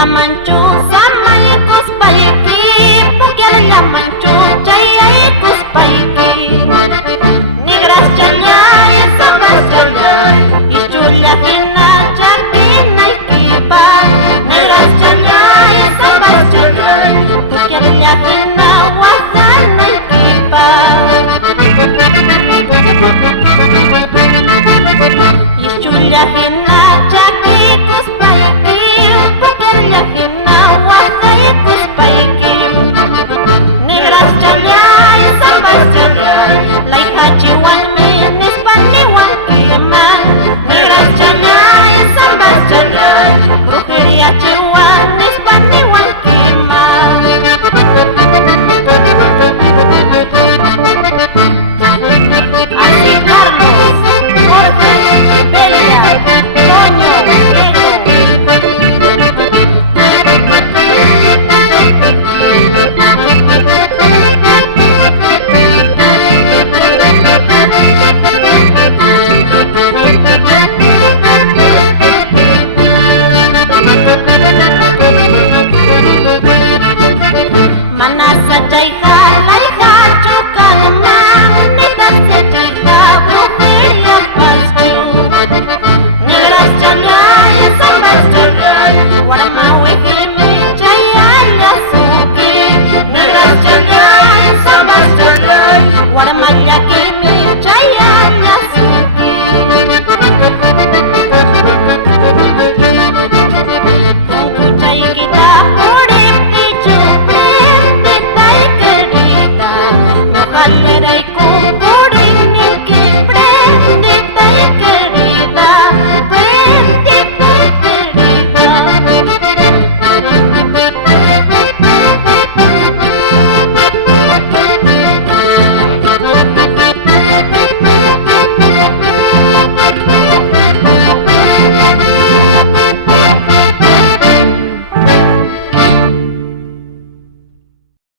Manchu sama ikus paliki, pukyal la manchu chaya ikus paliki. Negras chaya sabas chaya, ichulia hina chakina ikipa. Negras chaya sabas chaya, pukyal la hina wasana ikipa. Ichulia hina chakikus paliki. Hina wasay kuspaykim negras chalay sabas chalay layha chiwan minis paniwan kiman negras chalay sabas chalay brujeria chiwan nis paniwan kiman así Carlos, Jorge, Bella, Toño, Negro. Manasa chayha layha chukalman nitatse chayha brujeria paschu negras chalay sabas chalay warma wikimi chayalla suki negras chalay sabas chalay warma yakimi chayalla